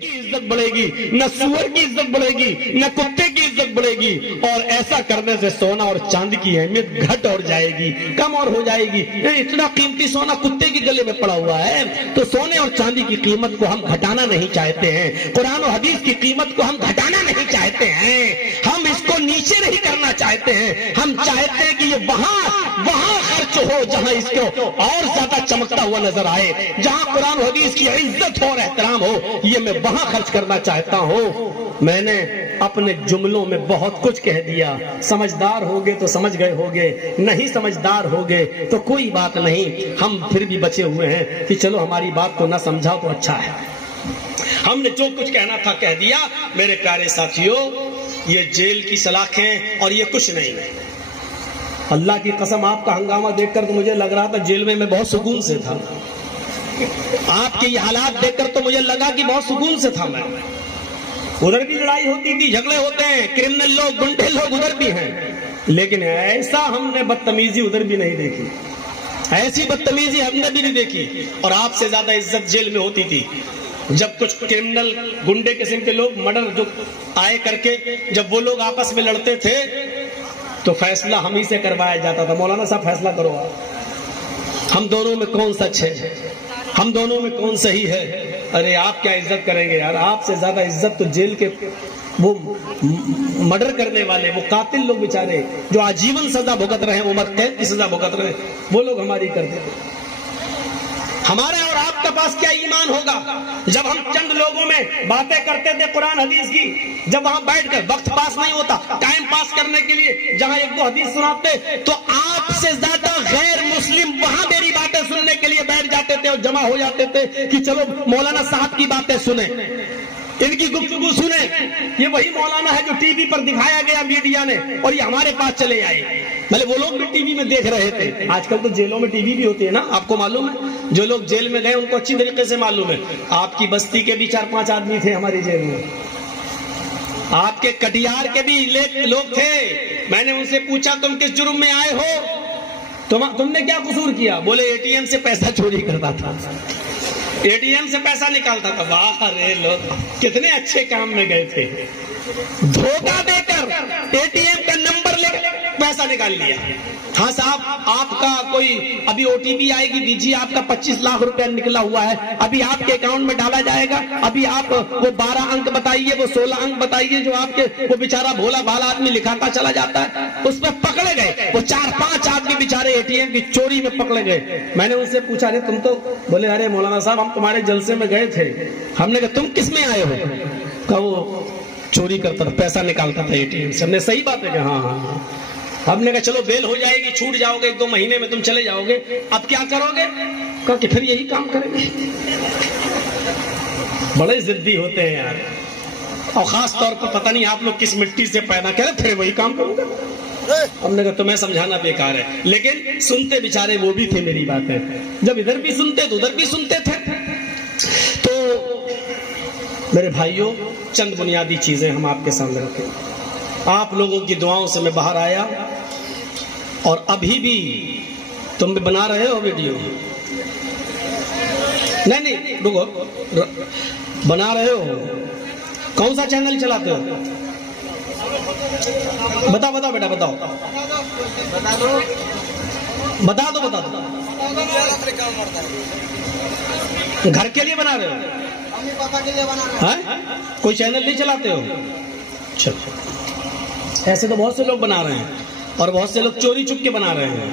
کی عزت بڑھے گی، نہ سور کی عزت بڑھے گی، نہ کتے کی عزت بڑھے گی. اور ایسا کرنے سے سونا اور چاندی کی اہمیت گھٹ اور جائے گی، کم اور ہو جائے گی. اتنا قیمتی سونا کتے کے گلے میں پڑا ہوا ہے، تو سونے اور چاندی کی قیمت کو ہم گھٹانا نہیں چاہتے ہیں. قرآن و حدیث کی قیمت کو ہم گھٹانا نہیں چاہتے ہیں، ہم اس کو نیچے نہیں کرنا چاہتے ہیں. ہم چاہتے ہیں کہ یہ وہاں خرچ ہو جہاں اس کو اور زیادہ چمکتا ہوا نظر آئے، جہاں قرآن و حدیث کی عزت ہو اور احترام ہو، یہ میں وہاں خرچ کرنا چاہتا ہوں. میں نے اپنے جملوں میں بہت کچھ کہہ دیا. سمجھدار ہوگے تو سمجھ گئے ہوگے، نہیں سمجھدار ہوگے تو کوئی بات نہیں. ہم پھر بھی بچے ہوئے ہیں کہ چلو ہماری بات کو نہ سمجھا تو اچھا ہے. ہم نے جو کچھ کہنا تھا کہہ دیا. میرے پیارے ساتھیوں، یہ جیل کی سلاخیں اور یہ کچھ نہیں. اللہ کی قسم آپ کا ہنگامہ دیکھ کر تو مجھے لگ رہا تھا جیل میں بہت سکون سے تھا. آپ کے یہ حالات دیکھ کر تو مجھے لگا کہ بہت سکون سے تھا. میں ادھر بھی لڑائی ہوتی تھی، جھگڑے ہوتے ہیں، کرمنل لوگ، گنڈے لوگ ادھر بھی ہیں، لیکن ایسا ہم نے بدتمیزی ادھر بھی نہیں دیکھی، ایسی بدتمیزی ہم نے بھی نہیں دیکھی. اور آپ سے زیادہ عزت جیل میں ہوتی تھی. جب کچھ کرمنل گنڈے قسم کے لوگ مرڈر جو آئے کر کے جب وہ لوگ آپس میں لڑتے تھے تو فیصلہ ہم ہی سے کروایا جاتا تھا. مولانا صاحب فیصلہ کرو، ہم دونوں میں کون سچ ہے، ہم دونوں میں کون صحیح ہے. ارے آپ کیا عزت کریں گے یار، آپ سے زیادہ عزت تو جیل کے وہ مرڈر کرنے والے، وہ قاتل لوگ بیچارے جو آجیون سزا بھگت رہے ہیں، عمر قید کی سزا بھگت رہے ہیں، وہ لوگ ہماری کرتے تھے. ہمارا اور آپ کا پاس کیا ایمان ہوگا جب ہم چند لوگوں میں باتیں کرتے تھے قرآن حدیث کی، جب وہاں بیٹھ کر وقت پاس نہیں ہوتا، ٹائم پاس کرنے کے لیے جہاں ایک دو حدیث سناتے تو آپ سے زیادہ غیر مسلم وہاں میری باتیں سننے کے لیے بیٹھ جاتے تھے اور جمع ہو جاتے تھے کہ چلو مولانا صاحب کی باتیں سنیں، ان کی گفتگو سنیں. یہ وہی مولانا ہے جو ٹی وی پر دکھایا گیا میڈیا نے اور یہ ہمارے پاس چلے آئے. مطلب وہ لوگ بھی ٹی وی میں دیکھ رہے تھے. آج کل تو جیلوں میں ٹی وی بھی ہوتی ہے نا، آپ کو معلوم ہے. جو لوگ جیل میں گئے ان کو اچھی طریقے سے معلوم ہے. آپ کی بستی کے بھی 4-5 آدمی تھے ہماری جیل میں، آپ کے کٹیار کے بھی لوگ تھے. میں نے ان سے پوچھا تم کس جرم میں آئے ہو، تم نے کیا قصور کیا؟ بولے اے ٹی ایم سے پیسہ چوری کرتا تھا، اے ٹی ایم سے پیسہ نکالتا تھا. واہ رے لوگ کتنے اچھے کام میں گئے تھے. دھوکہ دے کر اے ٹی ایم کا نمبر لے کر پیسہ نکال لیا. ہاں صاحب آپ کا کوئی ابھی او ٹی پی آئے گی، دیجیے آپ کا 25 لاکھ روپیہ نکلا ہوا ہے، ابھی آپ کے اکاؤنٹ میں ڈالا جائے گا. ابھی آپ وہ 12 انک بتائیے، وہ 16 انک بتائیے جو آپ کے وہ بیچارہ بھولا بھالا آدمی لکھاتا چلا جاتا ہے. اس میں پکڑے گئے وہ 4-5 آدمی بیچارے اے ٹی ایم کی چوری میں پکڑے گئے. میں نے ان سے پوچھا ارے تم تو، بولے ارے مولانا صاحب ہم تمہارے جلسے میں گئے تھے. ہم نے کہا تم کس میں آئے ہو؟ کہا وہ چوری کرتا تھا، پیسہ نکالتا تھا اے ٹی ایم سے. ہم نے صحیح بات ہے کہ ہاں. ہم نے کہا چلو بیل ہو جائے گی، چھوٹ جاؤ گے، 1-2 مہینے میں تم چلے جاؤ گے، اب کیا کرو گے؟ کہا کہ پھر یہی کام کریں گے. بڑے ضدی ہوتے ہیں یار، اور خاص طور پر پتہ نہیں آپ لوگ کس مٹی سے پیدا کرے، پھر وہی کام کروں گا. ہم نے کہا تمہیں سمجھانا بیکار ہے، لیکن سنتے بیچارے وہ بھی تھے میری باتیں. جب ادھر بھی سنتے تو ادھر بھی سنتے تھے. تو میرے بھائیوں، چند بنیادی چیزیں ہم آپ کے سامنے رکھیں. آپ لوگوں کی دعاؤں سے میں باہر آیا، اور ابھی بھی تم بھی بنا رہے ہو ویڈیو؟ نہیں رکو، بنا رہے ہو؟ کون سا چینل چلاتے ہو؟ بتاؤ بیٹا، بتاؤ. گھر کے لیے بنا رہے ہو؟ کوئی چینل نہیں چلاتے ہو؟ چلو، ایسے تو بہت سے لوگ بنا رہے ہیں، اور بہت سے لوگ چوری چھپ کے بنا رہے ہیں،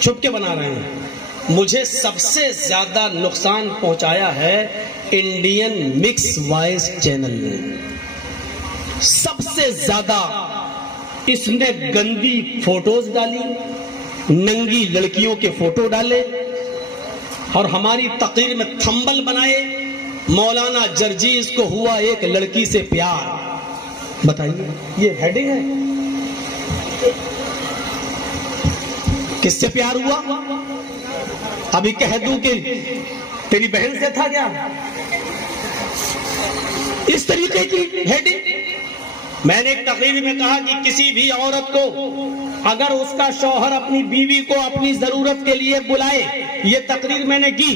چھپ کے بنا رہے ہیں. مجھے سب سے زیادہ نقصان پہنچایا ہے انڈین مکس وائس چینل نے. سب سے زیادہ اس نے گندی فوٹوز ڈالی، ننگی لڑکیوں کے فوٹو ڈالے، اور ہماری تقریر میں تھمبل بنائے. مولانا جرجیز کو ہوا ایک لڑکی سے پیار. بتائیے یہ ہیڈنگ ہے؟ کس سے پیار ہوا؟ ابھی کہہ دوں کہ تیری بہن سے تھا کیا؟ اس طریقے کی ہیڈنگ. میں نے ایک تقریر میں کہا کہ کسی بھی عورت کو اگر اس کا شوہر اپنی بیوی کو اپنی ضرورت کے لیے بلائے، یہ تقریر میں نے کی،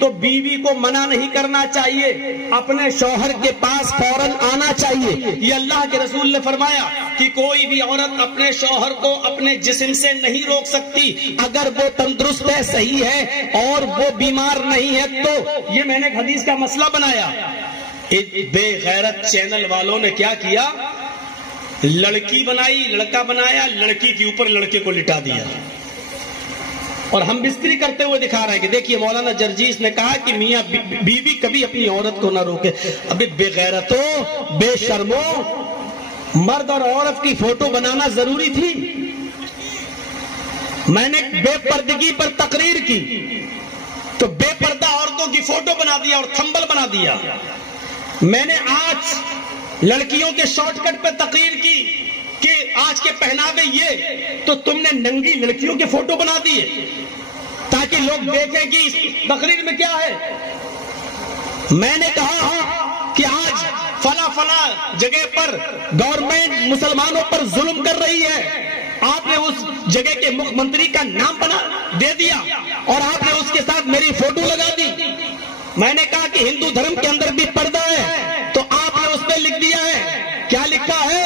تو بیوی کو منع نہیں کرنا چاہیے، اپنے شوہر کے پاس فوراً آنا چاہیے۔ یہ اللہ کے رسول نے فرمایا کہ کوئی بھی عورت اپنے شوہر کو اپنے جسم سے نہیں روک سکتی اگر وہ تندرست ہے، صحیح ہے اور وہ بیمار نہیں ہے تو۔ یہ میں نے ایک حدیث کا مسئلہ بنایا۔ بے غیرت چینل والوں نے کیا کیا، لڑکی بنائی، لڑکا بنایا، لڑکی کے اوپر لڑکے کو لٹا دیا، اور ہم بستری کرتے ہوئے دکھا رہے ہیں کہ دیکھیے مولانا جرجیس نے کہا کہ میاں بیوی کبھی اپنی عورت کو نہ روکے۔ ابھی بے غیرتوں، بے شرموں، مرد اور عورت کی فوٹو بنانا ضروری تھی؟ میں نے بے پردگی پر تقریر کی تو بے پردہ عورتوں کی فوٹو بنا دیا اور تھمبل بنا دیا۔ میں نے آج لڑکیوں کے شارٹ کٹ پہ تقریر کی کہ آج کے پہناوے یہ، تو تم نے ننگی لڑکیوں کے فوٹو بنا دیے تاکہ لوگ دیکھیں کہ اس تقریر میں کیا ہے۔ میں نے کہا کہ آج فلاں جگہ پر گورنمنٹ مسلمانوں پر ظلم کر رہی ہے، آپ نے اس جگہ کے مکھ منتری کا نام بنا دے دیا اور آپ نے اس کے ساتھ میری فوٹو لگا دی۔ میں نے کہا کہ ہندو دھرم کے اندر بھی پردہ ہے تو آپ نے اس پہ لکھ دیا ہے، کیا لکھا ہے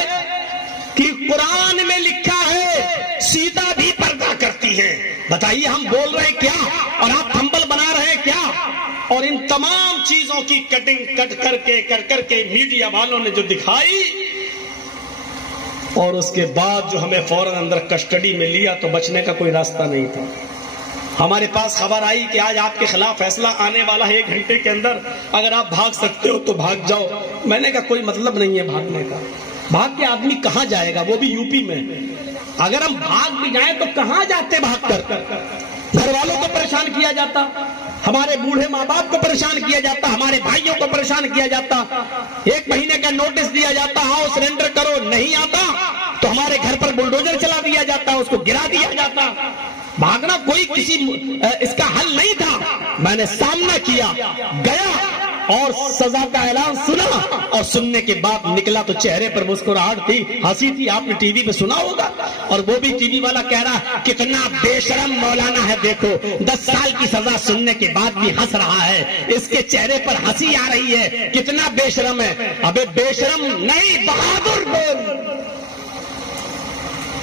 کہ قرآن میں لکھا ہے سیتا بھی پردہ کرتی ہے۔ بتائیے ہم بول رہے ہیں کیا اور آپ تھمبل بنا رہے ہیں کیا؟ اور ان تمام چیزوں کی کٹنگ کر کے میڈیا والوں نے جو دکھائی، اور اس کے بعد جو ہمیں فوراً اندر کسٹڈی میں لیا تو بچنے کا کوئی راستہ نہیں تھا۔ ہمارے پاس خبر آئی کہ آج آپ کے خلاف فیصلہ آنے والا ہے، 1 گھنٹے کے اندر اگر آپ بھاگ سکتے ہو تو بھاگ جاؤ۔ میں نے کہا کوئی مطلب نہیں ہے بھاگنے کا، بھاگ کے آدمی کہاں جائے گا، وہ بھی یو پی میں۔ اگر ہم بھاگ بھی جائیں تو کہاں جاتے بھاگ کر؟ گھر والوں کو پریشان کیا جاتا، ہمارے بوڑھے ماں باپ کو پریشان کیا جاتا، ہمارے بھائیوں کو پریشان کیا جاتا، 1 مہینے کا نوٹس دیا جاتا، آؤ سرنڈر کرو، نہیں آتا تو ہمارے گھر پر بلڈوزر چلا دیا جاتا، اس کو گرا دیا جاتا۔ بھاگنا کوئی کسی اس کا حل نہیں تھا۔ میں نے سامنا کیا، گیا اور سزا کا اعلان سنا، اور سننے کے بعد نکلا تو چہرے پر مسکراہٹ تھی، ہنسی تھی۔ آپ نے ٹی وی پہ سنا ہوگا، اور وہ بھی ٹی وی والا کہہ رہا کتنا بے شرم مولانا ہے، دیکھو 10 سال کی سزا سننے کے بعد بھی ہنس رہا ہے، اس کے چہرے پر ہنسی آ رہی ہے، کتنا بے شرم ہے۔ ابے بے شرم نہیں، بہادر بول،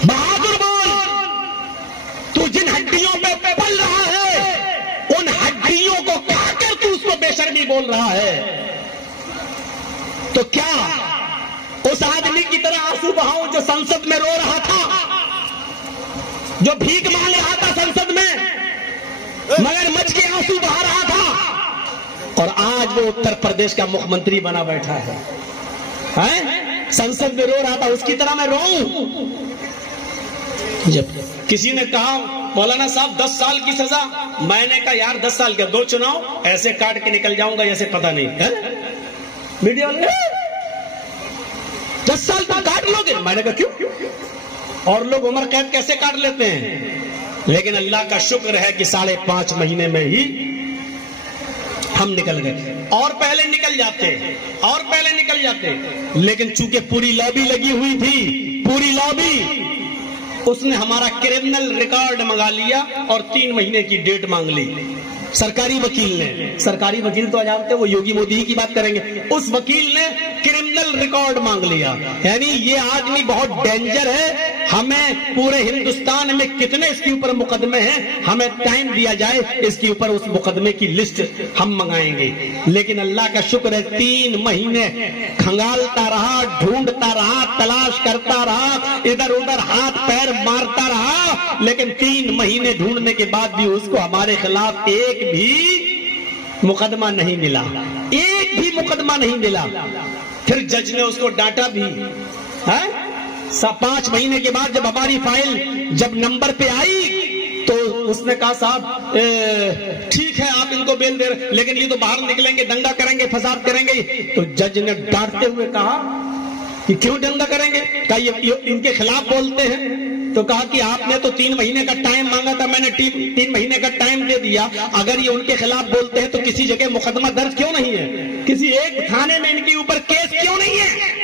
بہادر بول۔ تو جن ہڈیوں پہ پل رہا ہے ان ہڈیوں کو کھا کر تو اس کو بے شرمی بول رہا ہے، تو کیا اس آدمی کی طرح آنسو بہاؤں جو سنسد میں رو رہا تھا، جو بھیک مانگ رہا تھا سنسد میں مگر مچ کے آنسو بہا رہا تھا، اور آج وہ اتر پردیش کا مکھ منتری بنا بیٹھا ہے، سنسد میں رو رہا تھا، اس کی طرح میں روؤں؟ جب کسی نے کہا مولانا صاحب 10 سال کی سزا، میں نے کہا یار 10 سال کے 2 چناؤ ایسے کاٹ کے نکل جاؤں گا جیسے پتہ نہیں۔ میڈیا والے 10 سال کا کاٹ لو گے؟ میں نے کہا کیوں، اور لوگ عمر قید کیسے کاٹ لیتے ہیں؟ لیکن اللہ کا شکر ہے کہ 5.5 مہینے میں ہی ہم نکل گئے، اور پہلے نکل جاتے، لیکن چونکہ پوری لابی لگی ہوئی تھی، پوری لابی، اس نے ہمارا کرمنل ریکارڈ منگا لیا اور 3 مہینے کی ڈیٹ مانگ لی سرکاری وکیل نے۔ سرکاری وکیل تو جانتے وہ یوگی مودی کی بات کریں گے، اس وکیل نے کرمنل ریکارڈ مانگ لیا، یعنی یہ آدمی بہت ڈینجر ہے، ہمیں پورے ہندوستان میں کتنے اس کے اوپر مقدمے ہیں، ہمیں ٹائم دیا جائے، اس کے اوپر اس مقدمے کی لسٹ ہم منگائیں گے۔ لیکن اللہ کا شکر ہے 3 مہینے کھنگالتا رہا، ڈھونڈتا رہا، تلاش کرتا رہا، ادھر ادھر ہاتھ پیر مارتا رہا، لیکن 3 مہینے ڈھونڈنے کے بعد بھی اس کو ہمارے خلاف ایک بھی مقدمہ نہیں ملا، ایک بھی مقدمہ نہیں ملا۔ پھر جج نے اس کو ڈانٹا بھی، 5 مہینے کے بعد جب ہماری فائل جب نمبر پہ آئی تو اس نے کہا صاحب ٹھیک ہے آپ ان کو بیل دے رہے، لیکن یہ تو باہر نکلیں گے، دنگا کریں گے، فساد کریں گے۔ تو جج نے ڈانٹتے ہوئے کہا کہ کیوں دنگا کریں گے؟ کہا یہ ان کے خلاف بولتے ہیں، تو کہا کہ آپ نے تو 3 مہینے کا ٹائم مانگا تھا، میں نے 3 مہینے کا ٹائم دے دیا، اگر یہ ان کے خلاف بولتے ہیں تو کسی جگہ مقدمہ درج کیوں نہیں ہے؟ کسی ایک تھانے میں ان کے اوپر کیس کیوں نہیں ہے؟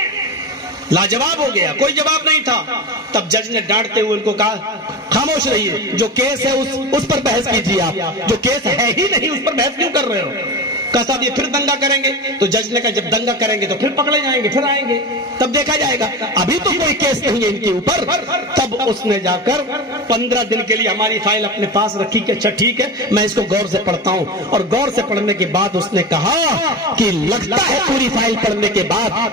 لاجواب ہو گیا، کوئی جواب نہیں تھا. تب جج نے ڈانٹتے ہوئے ان کو کہا خاموش رہیے، جو کیس ہے اس پر بحث کیجیے، آپ جو کیس ہے ہی نہیں اس پر بحث کیوں کر رہے ہو؟ کہا صاحب یہ پھر دنگا کریں گے. تو جج نے کہا جب دنگا کریں گے تو پھر پکڑے جائیں گے، پھر آئیں گے، تب دیکھا جائے گا، ابھی تو کوئی کیس نہیں ہے ان کے اوپر. تب اس نے جا کر 15 دن کے لیے ہماری فائل اپنے پاس رکھی کہ اچھا ٹھیک ہے میں اس کو غور سے پڑھتا ہوں. اور غور سے پڑھنے کے بعد اس نے کہا کہ لگتا ہے پوری فائل پڑھنے کے بعد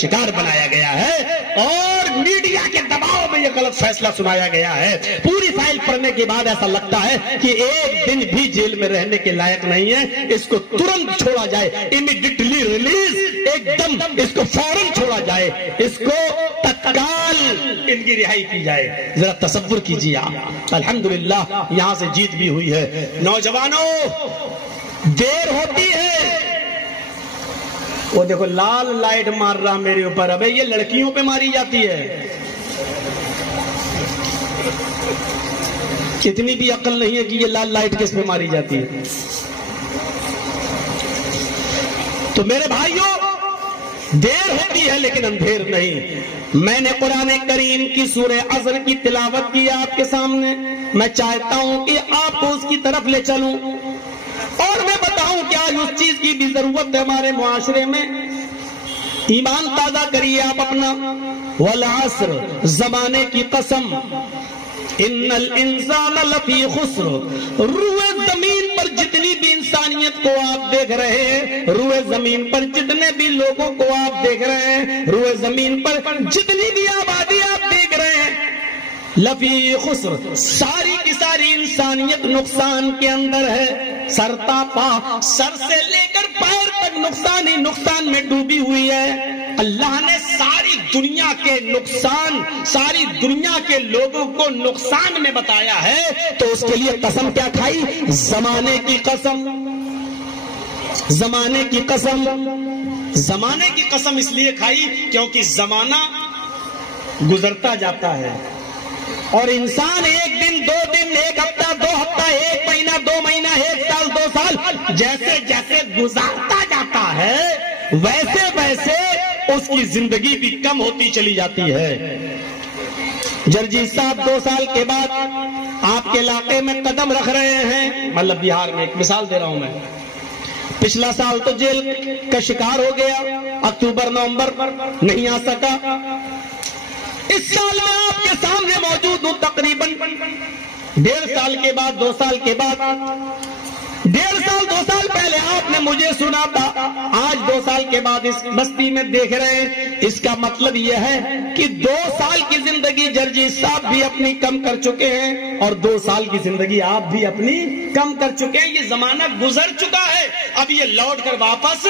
شکار بنایا گیا ہے اور میڈیا کے دباؤ میں یہ غلط فیصلہ سنایا گیا ہے. پوری فائل پڑھنے کے بعد ایسا لگتا ہے کہ ایک دن بھی جیل میں رہنے کے لائق نہیں ہے، اس کو ترنت چھوڑا جائے، امیڈیٹلی ریلیز، ایک دم اس کو فوراً چھوڑا جائے، اس کو تتکال ان کی رہائی کی جائے. ذرا تصور کیجیے آپ. الحمدللہ یہاں سے جیت بھی ہوئی ہے. نوجوانوں دیر ہوتی ہے. وہ دیکھو لال لائٹ مار رہا میرے اوپر، ابے یہ لڑکیوں پہ ماری جاتی ہے. کتنی بھی عقل نہیں ہے کہ یہ لال لائٹ کس پہ ماری جاتی ہے. تو میرے بھائیوں دیر ہوتی ہے لیکن اندھیر نہیں. میں نے قرآن کریم کی سورہ عصر کی تلاوت کی آپ کے سامنے. میں چاہتا ہوں کہ آپ کو اس کی طرف لے چلوں اور میں بتاؤں کہ آج اس چیز کی بھی ضرورت ہے ہمارے معاشرے میں. ایمان تازہ کریے آپ اپنا. والعصر، زمانے کی قسم، ان الانسان لفی خسر. روئے زمین پر جتنی بھی انسانیت کو آپ دیکھ رہے ہیں، روئے زمین پر جتنے بھی لوگوں کو آپ دیکھ رہے ہیں، روئے زمین پر جتنی بھی آبادی آپ دیکھ رہے ہیں، لفی خسر، ساری کی ساری انسانیت نقصان کے اندر ہے. سر تا پا، سر سے لے کر پیر تک نقصان ہی نقصان میں ڈوبی ہوئی ہے. اللہ نے ساری دنیا کے نقصان، ساری دنیا کے لوگوں کو نقصان میں بتایا ہے تو اس کے لیے قسم کیا کھائی؟ زمانے کی قسم. زمانے کی قسم. زمانے کی قسم اس لیے کھائی کیونکہ زمانہ گزرتا جاتا ہے اور انسان ایک دن، 2 دن، 1 ہفتہ، 2 ہفتہ، 1 مہینہ، 2 مہینہ، 1 سال، 2 سال جیسے جیسے گزارتا جاتا ہے ویسے ویسے اس کی زندگی بھی کم ہوتی چلی جاتی ہے. جرجیت صاحب 2 سال کے بعد آپ کے علاقے میں قدم رکھ رہے ہیں، مطلب بہار میں، ایک مثال دے رہا ہوں میں. پچھلا سال تو جیل کا شکار ہو گیا، اکتوبر نومبر نہیں آ سکا. اس سال میں آپ کے سامنے موجود ہوں تقریباً 1.5 سال کے بعد، 2 سال کے بعد. 1.5 سال 2 سال پہلے آپ نے مجھے سنا تھا، آج 2 سال کے بعد اس بستی میں دیکھ رہے ہیں. اس کا مطلب یہ ہے کہ 2 سال کی زندگی جرجیت صاحب بھی اپنی کم کر چکے ہیں اور 2 سال کی زندگی آپ بھی اپنی کم کر چکے ہیں. یہ زمانہ گزر چکا ہے، اب یہ لوٹ کر واپس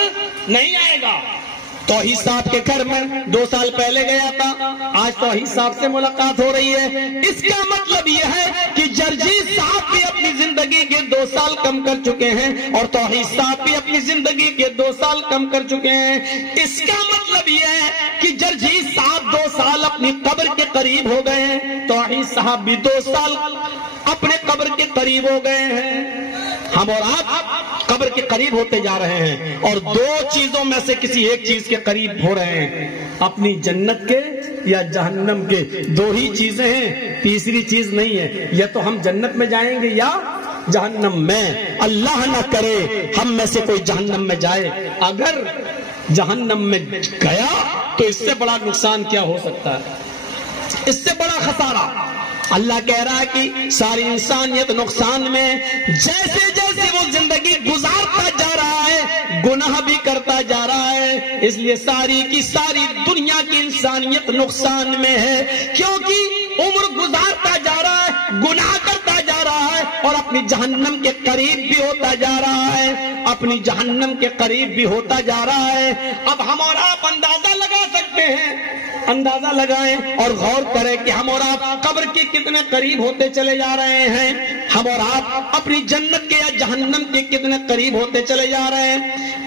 نہیں آئے گا. توحید صاحب کے گھر میں 2 سال پہلے گیا تھا، آج توحید صاحب سے ملاقات ہو رہی ہے. اس کا مطلب یہ ہے کہ جرجیت صاحب بھی اپنی زندگی کے 2 سال کم کر چکے ہیں اور توحید صاحب بھی اپنی زندگی کے 2 سال کم کر چکے ہیں. اس کا مطلب یہ ہے کہ جرجیت صاحب 2 سال اپنی قبر کے قریب ہو گئے ہیں، توحید صاحب بھی 2 سال اپنے قبر کے قریب ہو گئے ہیں. ہم اور آپ قبر کے قریب ہوتے جا رہے ہیں اور 2 چیزوں میں سے کسی ایک چیز کے قریب ہو رہے ہیں، اپنی جنت کے یا جہنم کے. 2 ہی چیزیں ہیں، تیسری چیز نہیں ہے. یا تو ہم جنت میں جائیں گے یا جہنم میں. اللہ نہ کرے ہم میں سے کوئی جہنم میں جائے. اگر جہنم میں گیا تو اس سے بڑا نقصان کیا ہو سکتا ہے، اس سے بڑا خسارہ. اللہ کہہ رہا ہے کہ ساری انسانیت نقصان میں، جیسے جیسے وہ زندگی گزارتا جا رہا ہے گناہ بھی کرتا جا رہا ہے. اس لیے ساری کی ساری دنیا کی انسانیت نقصان میں ہے کیونکہ عمر گزارتا جا رہا ہے، گناہ کرتا جا رہا ہے اور اپنی جہنم کے قریب بھی ہوتا جا رہا ہے، اپنی جہنم کے قریب بھی ہوتا جا رہا ہے. اب ہم اور آپ اندازہ لگا سکتے ہیں، اندازہ لگائیں اور غور کریں کہ ہم اور آپ قبر کے کتنے قریب ہوتے چلے جا رہے ہیں، ہم اور آپ اپنی جنت کے یا جہنم کے کتنے قریب ہوتے چلے جا رہے ہیں.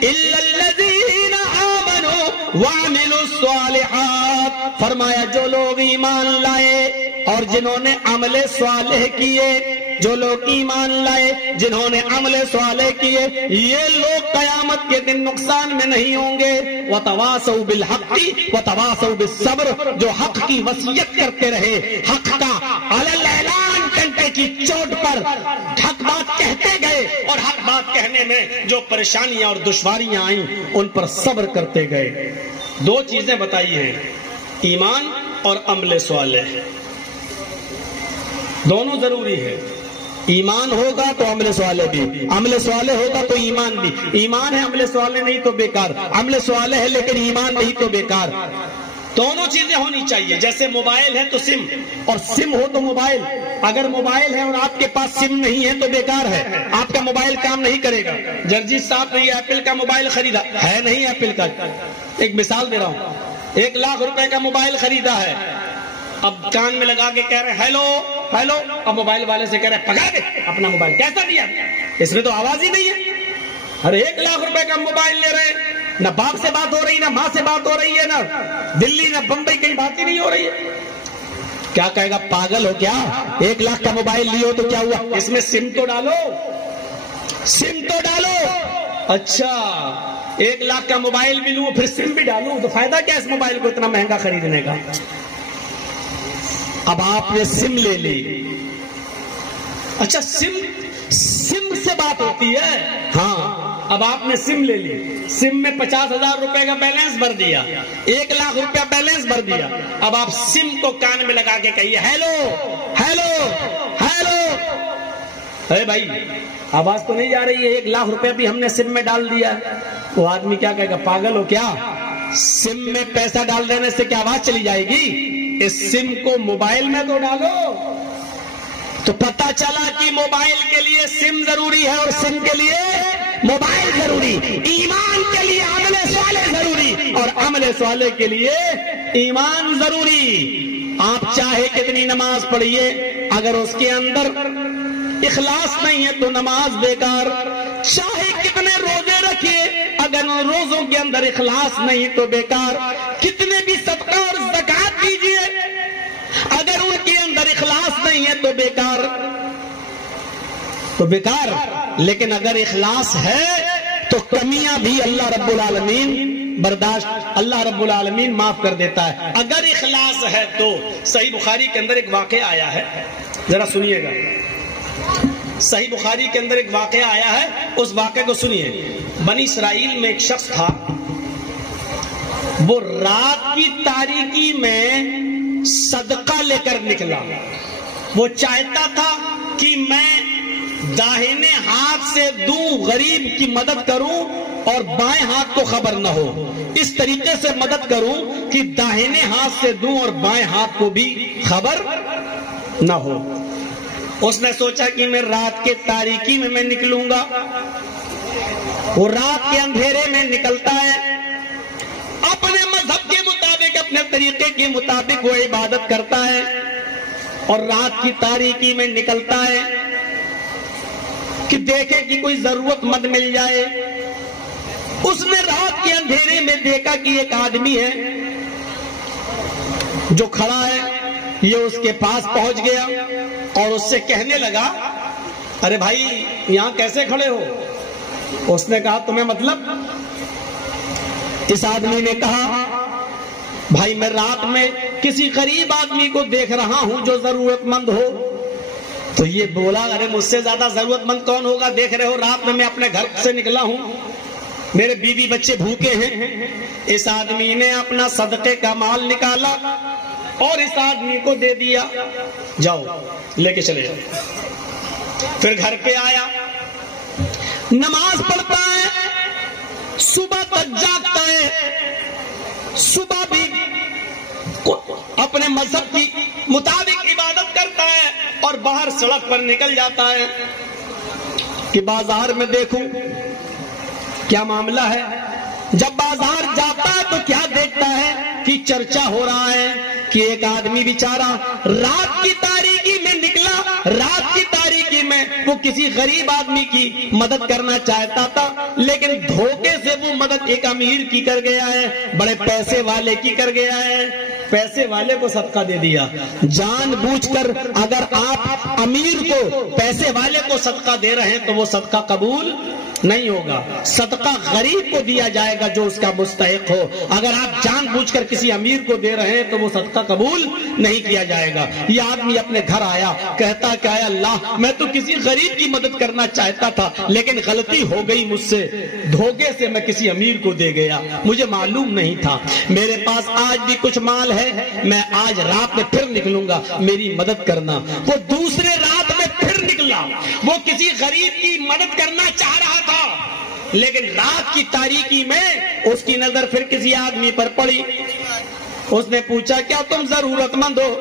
الا الذین آمنوا وعملوا الصالحات، فرمایا جو لوگ ایمان لائے اور جنہوں نے عمل صالح کیے. جو لوگ ایمان لائے، جنہوں نے عمل صالح کیے، یہ لوگ قیامت کے دن نقصان میں نہیں ہوں گے۔ وتواصوا بالحق وتواصوا بالصبر، جو حق کی وصیت کرتے رہے، حق کا علی الاعلان ڈنڈے کی چوٹ پر حق بات کہتے گئے، اور حق بات کہنے میں جو پریشانیاں اور دشواریاں آئیں ان پر صبر کرتے گئے۔ دو چیزیں بتائی ہیں، ایمان اور عمل صالح، دونوں ضروری ہے۔ ایمان ہوگا تو عمل صالح بھی، عمل صالح ہوگا تو ایمان بھی۔ ایمان ہے عمل صالح نہیں تو بیکار، عمل صالح ہے لیکن ایمان نہیں تو بیکار۔ دونوں چیزیں ہونی چاہیے۔ جیسے موبائل ہے تو سم، اور سم ہو تو موبائل۔ اگر موبائل ہے اور آپ کے پاس سم نہیں ہے تو بیکار ہے، آپ کا موبائل کام نہیں کرے گا۔ جرجیت صاحب نے یہ ایپل کا موبائل خریدا ہے، نہیں ایپل کا، ایک مثال دے رہا ہوں، 1 لاکھ روپے کا موبائل خریدا ہے، اب کان میں لگا کے کہہ رہے ہیلو ہیلو، اب موبائل والے سے کہہ رہے پکا دے اپنا موبائل، کیسا دیا؟ اس میں تو آواز ہی نہیں ہے۔ ارے 1 لاکھ روپے کا موبائل لے رہے ہیں، نہ باپ سے بات ہو رہی، نہ ماں سے بات ہو رہی ہے، نہ دلی نہ بمبئی کہیں بات ہی نہیں ہو رہی ہے۔ کیا کہے گا، پاگل ہو کیا؟ 1 لاکھ کا موبائل لیو تو کیا ہوا؟ اس میں سم تو ڈالو، سم تو ڈالو۔ اچھا 1 لاکھ کا موبائل بھی لوں پھر سم بھی ڈالوں تو فائدہ کیا اس موبائل کو اتنا مہنگا خریدنے کا؟ اب آپ نے سم لے لی، اچھا سم سے بات ہوتی ہے، ہاں اب آپ نے سم لے لی، سم میں 50,000 روپے کا بیلنس بھر دیا، 1 لاکھ روپیہ بیلنس بھر دیا، اب آپ سم کو کان میں لگا کے کہیے ہیلو ہیلو ہیلو، ارے بھائی آواز تو نہیں جا رہی ہے، 1 لاکھ روپے بھی ہم نے سم میں ڈال دیا۔ وہ آدمی کیا کہے گا، پاگل ہو کیا؟ سم میں پیسہ ڈال دینے سے کیا آواز چلی جائے گی؟ اس سم کو موبائل میں تو ڈالو۔ تو پتہ چلا کہ موبائل کے لیے سم ضروری ہے اور سم کے لیے موبائل ضروری، ایمان کے لیے عمل صالح ضروری اور عمل صالح کے لیے ایمان ضروری۔ آپ چاہے کتنی نماز پڑھیے، اگر اس کے اندر اخلاص نہیں ہے تو نماز بیکار۔ چاہے کتنے روزے رکھیے، اگر روزوں کے اندر اخلاص نہیں تو بیکار۔ کتنے بھی صدقہ اور زکات دیجیے، اگر ان کے اندر اخلاص نہیں ہے تو بیکار، تو بیکار۔ لیکن اگر اخلاص ہے تو کمیاں بھی اللہ رب العالمین برداشت، اللہ رب العالمین معاف کر دیتا ہے اگر اخلاص ہے تو۔ صحیح بخاری کے اندر ایک واقعہ آیا ہے، ذرا سنیے گا۔ صحیح بخاری کے اندر ایک واقعہ آیا ہے، اس واقعے کو سنیے۔ بنی اسرائیل میں ایک شخص تھا، وہ رات کی تاریکی میں صدقہ لے کر نکلا۔ وہ چاہتا تھا کہ میں داہنے ہاتھ سے دوں، غریب کی مدد کروں اور بائیں ہاتھ کو خبر نہ ہو، اس طریقے سے مدد کروں کہ داہنے ہاتھ سے دوں اور بائیں ہاتھ کو بھی خبر نہ ہو۔ اس نے سوچا کہ میں رات کے تاریکی میں نکلوں گا۔ وہ رات کے اندھیرے میں نکلتا ہے، اپنے مذہب کے مطابق، اپنے طریقے کے مطابق وہ عبادت کرتا ہے، اور رات کی تاریکی میں نکلتا ہے کہ دیکھے کہ کوئی ضرورت مند مل جائے۔ اس نے رات کے اندھیرے میں دیکھا کہ ایک آدمی ہے جو کھڑا ہے، یہ اس کے پاس پہنچ گیا اور اس سے کہنے لگا، ارے بھائی یہاں کیسے کھڑے ہو؟ اس نے کہا تمہیں مطلب؟ اس آدمی نے کہا بھائی میں رات میں کسی غریب آدمی کو دیکھ رہا ہوں جو ضرورت مند ہو۔ تو یہ بولا ارے مجھ سے زیادہ ضرورت مند کون ہوگا؟ دیکھ رہے ہو رات میں اپنے گھر سے نکلا ہوں، میرے بیوی بچے بھوکے ہیں۔ اس آدمی نے اپنا صدقے کا مال نکالا اور اس آدمی کو دے دیا، جاؤ لے کے چلے جاؤ۔ پھر گھر پہ آیا، نماز پڑھتا ہے، صبح تک جاگتا ہے، صبح بھی اپنے مذہب کی مطابق عبادت کرتا ہے اور باہر سڑک پر نکل جاتا ہے کہ بازار میں دیکھوں کیا معاملہ ہے۔ جب بازار جاتا ہے تو کیا دیکھتا ہے کہ چرچا ہو رہا ہے کہ ایک آدمی بیچارہ رات کی تاریکی میں نکلا، رات کی تاریکی میں وہ کسی غریب آدمی کی مدد کرنا چاہتا تھا، لیکن دھوکے سے وہ مدد ایک امیر کی کر گیا ہے، بڑے پیسے والے کی کر گیا ہے۔ پیسے والے کو صدقہ دے دیا. جان بوجھ کر اگر آپ امیر کو پیسے والے کو صدقہ دے رہے ہیں تو وہ صدقہ قبول نہیں ہوگا. صدقہ غریب کو دیا جائے گا جو اس کا مستحق ہو. اگر آپ جان بوجھ کر کسی امیر کو دے رہے ہیں تو وہ صدقہ قبول نہیں کیا جائے گا. یہ آدمی اپنے گھر آیا, کہتا کہ اے اللہ میں تو کسی غریب کی مدد کرنا چاہتا تھا لیکن غلطی ہو گئی مجھ سے, دھوکے سے میں کسی امیر کو دے گیا, مجھے معلوم نہیں تھا. میرے پاس آج بھی کچھ مال ہے, میں آج رات میں پھر نکلوں گا, میری مدد کرنا. وہ دوسرے رات میں پھر نکلا, وہ کسی غریب کی مدد کرنا چاہ رہا تھا لیکن رات کی تاریکی میں اس کی نظر پھر کسی آدمی پر پڑی. اس نے پوچھا کیا تم ضرورت مند ہو؟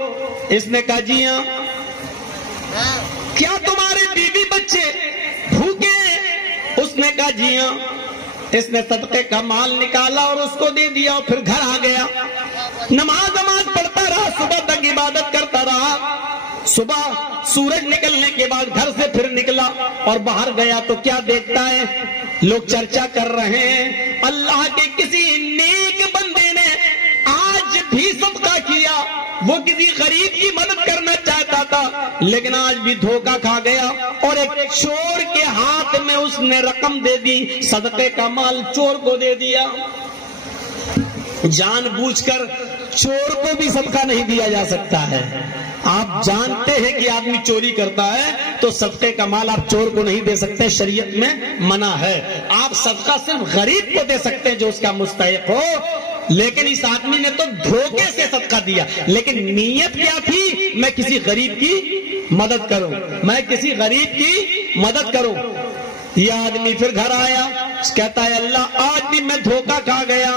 اس نے کہا جی ہاں. کیا تمہارے بیوی بچے بھوکے ہیں؟ اس نے کہا جی ہاں. اس نے صدقے کا مال نکالا اور اس کو دے دیا اور پھر گھر آ گیا. نماز پڑھتا رہا, صبح تک عبادت کرتا رہا. صبح سورج نکلنے کے بعد گھر سے پھر نکلا اور باہر گیا تو کیا دیکھتا ہے؟ لوگ چرچا کر رہے ہیں اللہ کے کسی نیک بندے نے آج بھی صدقہ کیا. وہ کسی غریب کی مدد کرنا چاہتا تھا لیکن آج بھی دھوکہ کھا گیا اور ایک چور کے ہاتھ میں اس نے رقم دے دی, صدقے کا مال چور کو دے دیا. جان بوجھ کر چور کو بھی صدقہ نہیں دیا جا سکتا ہے. آپ جانتے ہیں کہ آدمی چوری کرتا ہے تو صدقے کا مال آپ چور کو نہیں دے سکتے, شریعت میں منع ہے. آپ صدقہ صرف غریب کو دے سکتے ہیں جو اس کا مستحق ہو. لیکن اس آدمی نے تو دھوکے سے صدقہ دیا, لیکن نیت کیا تھی؟ میں کسی غریب کی مدد کروں, میں کسی غریب کی مدد کروں. یہ آدمی پھر گھر آیا, کہتا ہے اللہ آج بھی میں دھوکہ کھا گیا,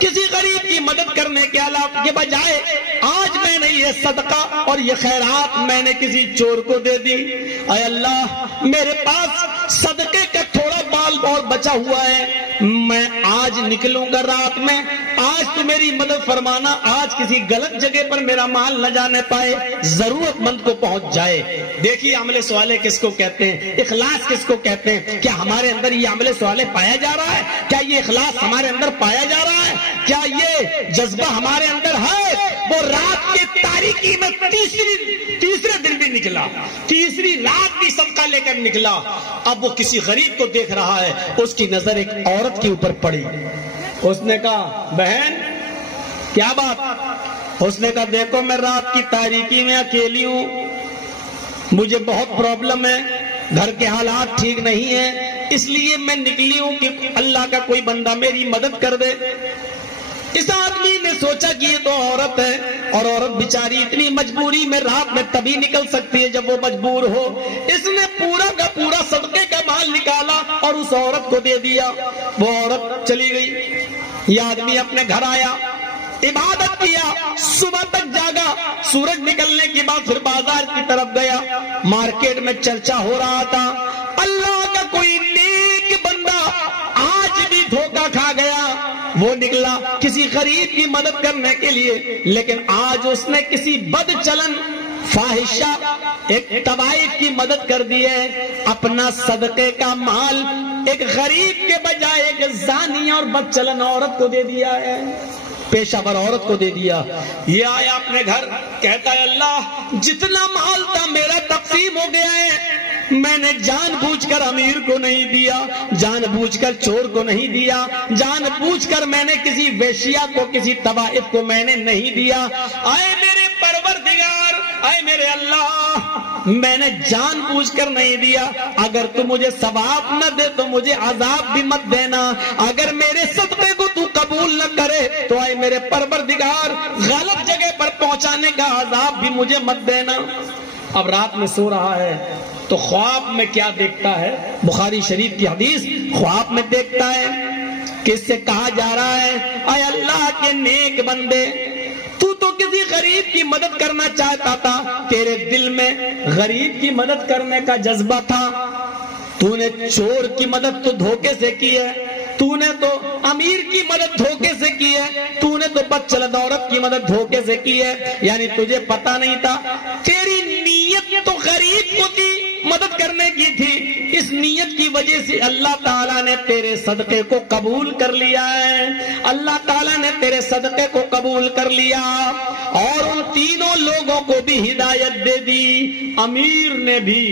کسی غریب کی مدد کرنے کے علاوہ کے بجائے آج میں نے یہ صدقہ اور یہ خیرات میں نے کسی چور کو دے دی. اے اللہ میرے پاس صدقے کا تھوڑا بال اور بچا ہوا ہے, میں آج نکلوں گا رات میں, آج تو میری مدد فرمانا, آج کسی غلط جگہ پر میرا مال نہ جانے پائے, ضرورت مند کو پہنچ جائے. دیکھیے عمل صالح کس کو کہتے ہیں, اخلاص کس کو کہتے ہیں. کیا ہمارے اندر یہ عمل صالح پایا جا رہا ہے؟ کیا یہ اخلاص ہمارے اندر پایا جا رہا ہے؟ کیا یہ جذبہ ہمارے اندر ہے؟ وہ رات کے تاریکی میں تیسرے دن بھی نکلا, تیسری رات بھی صدقہ لے کر نکلا. اب وہ کسی غریب کو دیکھ رہا ہے, اس کی نظر ایک عورت کے اوپر پڑی. اس نے کہا بہن کیا بات؟ اس نے کہا دیکھو میں رات کی تاریکی میں اکیلی ہوں, مجھے بہت پرابلم ہے, گھر کے حالات ٹھیک نہیں ہیں, اس لیے میں نکلی ہوں کہ اللہ کا کوئی بندہ میری مدد کر دے. اس آدمی نے سوچا کہ یہ تو عورت ہے اور عورت بیچاری اتنی مجبوری میں رات میں تبھی نکل سکتی ہے جب وہ مجبور ہو. اس نے پورا کا پورا صدقے کا مال نکالا اور اس عورت کو دے دیا. وہ عورت چلی گئی. یہ آدمی اپنے گھر آیا, عبادت کیا, صبح تک جاگا, سورج نکلنے کے بعد پھر بازار کی طرف گیا. مارکیٹ میں چرچا ہو رہا تھا اللہ کا کوئی نیک بندہ آج بھی دھوکہ کھا گیا. وہ نکلا کسی غریب کی مدد کرنے کے لیے, لیکن آج اس نے کسی بد چلن فاحشہ ایک طوائف کی مدد کر دی ہے. اپنا صدقے کا مال ایک غریب کے بجائے ایک زانی اور بد چلن عورت کو دے دیا ہے, پیشہ ور عورت کو دے دیا. یہ آیا اپنے گھر, کہتا ہے اللہ جتنا مال تھا میرا تقسیم ہو گیا ہے, میں نے جان بوجھ کر امیر کو نہیں دیا, جان بوجھ کر چور کو نہیں دیا, جان بوجھ کر میں نے کسی ویشیا کو, کسی طوائف کو میں نے نہیں دیا. اے میرے پروردگار, اے میرے اللہ, میں نے جان بوجھ کر نہیں دیا. اگر تو مجھے ثواب نہ دے تو مجھے عذاب بھی مت دینا. اگر میرے صدقے کو تو قبول نہ کرے تو اے میرے پروردگار غلط جگہ پر پہنچانے کا عذاب بھی مجھے مت دینا. اب رات میں سو رہا ہے تو خواب میں کیا دیکھتا ہے؟ بخاری شریف کی حدیث, خواب میں دیکھتا ہے کس سے کہا جا رہا ہے اے اللہ کے نیک بندے, تو کسی غریب کی مدد کرنا چاہتا تھا, تیرے دل میں غریب کی مدد کرنے کا جذبہ تھا, تو نے چور کی مدد تو دھوکے سے کی ہے, تو نے تو امیر کی مدد دھوکے سے کی ہے, تو نے تو بد چلن عورت کی مدد دھوکے سے کی ہے. یعنی تجھے پتا نہیں تھا, تیری نیت تو غریب کو تھی مدد کرنے کی تھی، اس نیت کی وجہ سے اللہ تعالیٰ نے تیرے صدقے کو قبول کر لیا ہے، اللہ تعالیٰ نے تیرے صدقے کو قبول کر لیا اور ان تینوں لوگوں کو بھی ہدایت دے دی۔ امیر نے بھی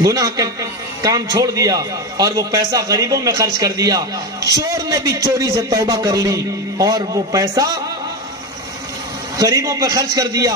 گناہ کا کام چھوڑ دیا اور وہ پیسہ غریبوں میں خرچ کر دیا، چور نے بھی چوری سے توبہ کر لی اور وہ پیسہ غریبوں پہ خرچ کر دیا،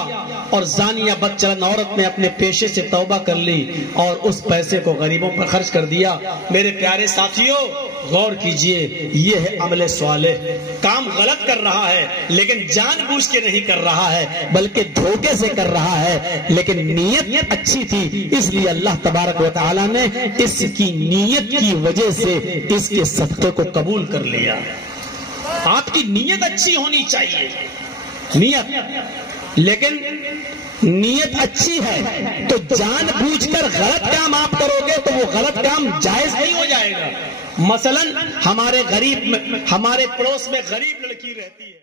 اور زانیہ بدچلن عورت نے اپنے پیشے سے توبہ کر لی اور اس پیسے کو غریبوں پر خرچ کر دیا۔ میرے پیارے ساتھیوں، غور کیجئے، یہ ہے عمل صالح۔ کام غلط کر رہا ہے لیکن جان بوجھ کے نہیں کر رہا ہے بلکہ دھوکے سے کر رہا ہے، لیکن نیت اچھی تھی، اس لیے اللہ تبارک و تعالی نے اس کی نیت کی وجہ سے اس کے صدقے کو قبول کر لیا۔ آپ کی نیت اچھی ہونی چاہیے، نیت، لیکن نیت اچھی ہے تو جان بوجھ کر غلط کام آپ کرو گے تو وہ غلط کام جائز نہیں ہو جائے گا۔ مثلا ہمارے پڑوس میں غریب لڑکی رہتی ہے،